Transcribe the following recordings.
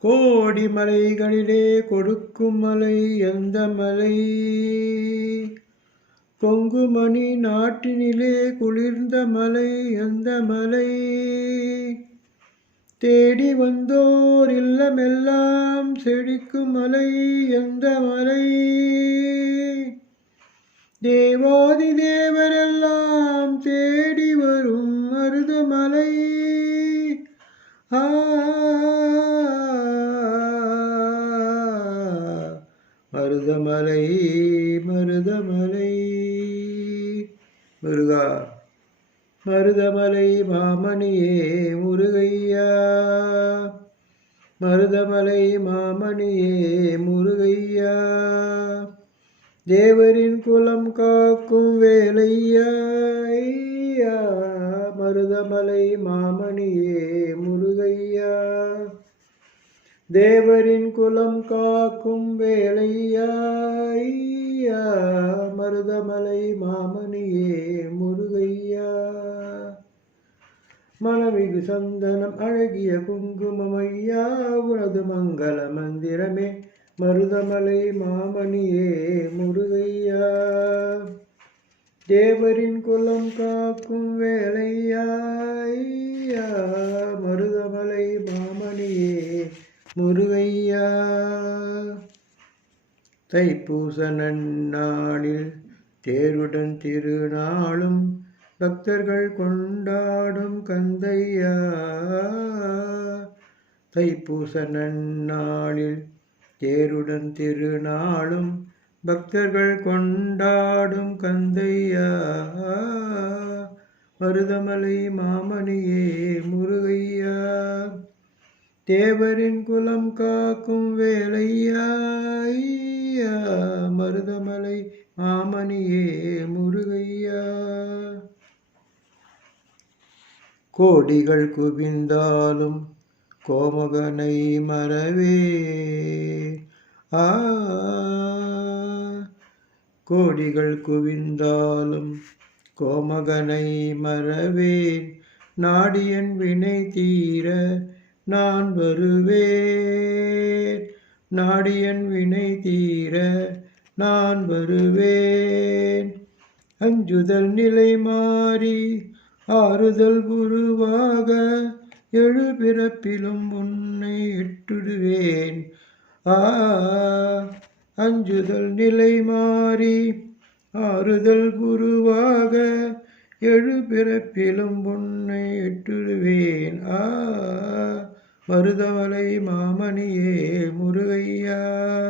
கோடி மலைகளிலே கொடுக்கும் மலை எந்த மலை? கொங்குமணி நாட்டினிலே குளிர்ந்த மலை எந்த மலை? தேடி வந்தோர் இல்லமெல்லாம் செழிக்கும் மலை எந்த மலை? தேவாதி தேவரெல்லாம் தேடி வரும் மருதமலை. மருதமலை மருதமலை முருகா. மருதமலை மாமணியே முருகையா. மருதமலை மாமணியே முருகையா. தேவரின் குலம் காக்கும் வேலையா. மருதமலை மாமணியே முருகையா. தேவரின் குலம் காக்கும் வேலையா. மருதமலை மாமணியே முருகையா. மனமிகு சந்தனம் அழகிய குங்குமமையா. உனது மங்கள மந்திரமே மருதமலை மாமணியே முருகையா. தேவரின் குலம் காக்கும் வேலையா. மருதமலை மாமணியே முருகையா. தைப்பூச நன்னாளில் தேருடன் திருநாளும் பக்தர்கள் கொண்டாடும் கந்தையா. தைப்பூச நன்னாளில் தேருடன் திருநாளும் பக்தர்கள் கொண்டாடும் கந்தையா. மருதமலை மாமணியே முருகையா. தேவரின் குலம் காக்கும் வேலையா. மருதமலை மாமணியே முருகையா. கோடிகள் குவிந்தாலும் கோமகனை மறவே. கோடிகள் குவிந்தாலும் கோமகனை மறவேன். நாடியன் வினை தீர நான் வருவேன். நாடியன் வினை தீர நான் வருவேன். அஞ்சுதல் நிலை மாறி ஆறுதல் உருவாக எழு பிறப்பிலும் உன்னை இட்டுடுவேன். அஞ்சுதல் நிலை மாறி ஆறுதல் உருவாக எழு பிறப்பிலும் உன்னை இட்டுடுவேன். மருதமலை மாமணியே முருகையா.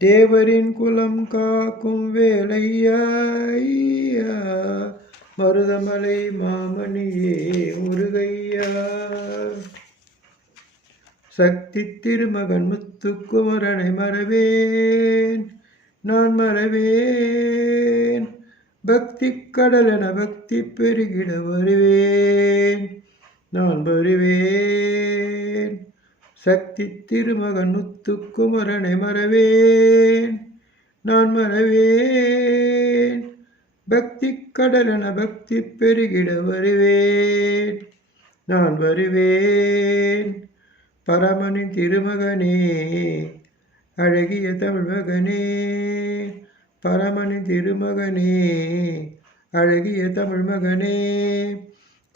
தேவரின் குலம் காக்கும் வேலையா. மருதமலை மாமணியே முருகையா. சக்தி திருமகன் முத்துக்குமரனை மறவேன். நான் மறவேன். பக்தி கடலென பக்தி பெருகிட வருவேன். நான் வருவேன். சக்தி திருமகன் முத்துக்குமரனை மறவேன். நான் மறவேன். பக்தி கடலென பக்தி பெருகிட வருவேன். நான் வருவேன். பரமனின் திருமகனே அழகிய தமிழ் மகனே. பரமனின் திருமகனே அழகிய தமிழ் மகனே.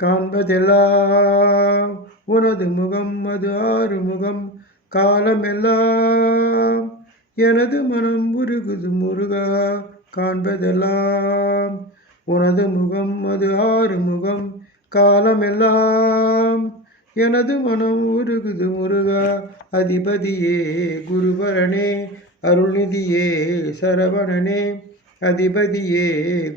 காண்பதெல்லாம் உனது முகம் அது ஆறு முகம். காலமெல்லாம் எனது மனம் உருகுது முருகா. காண்பதெல்லாம் உனது முகம் அது ஆறு முகம். காலமெல்லாம் எனது மனம் உருகுது முருகா. அதிபதியே குருபரனே அருள்நிதியே சரவணனே. அதிபதியே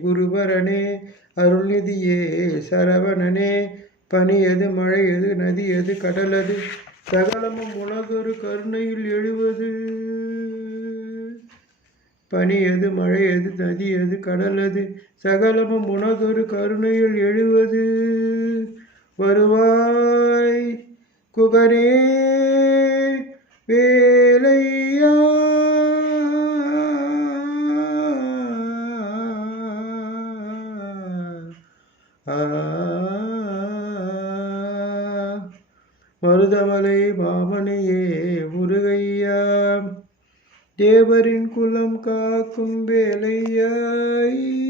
குருபரனே அருள்நிதியே சரவணனே. பனியது மழையது நதியது கடலது சகலமும் உனதொரு கருணையில் எழுவது. பனியது மழையது நதியது கடலது சகலமும் உனதொரு கருணையில் எழுவது. வருவாய் குகனே வேலையா. மருதமலை மாமணியே முருகையா, தேவரின் குலம் காக்கும் வேலையாய்.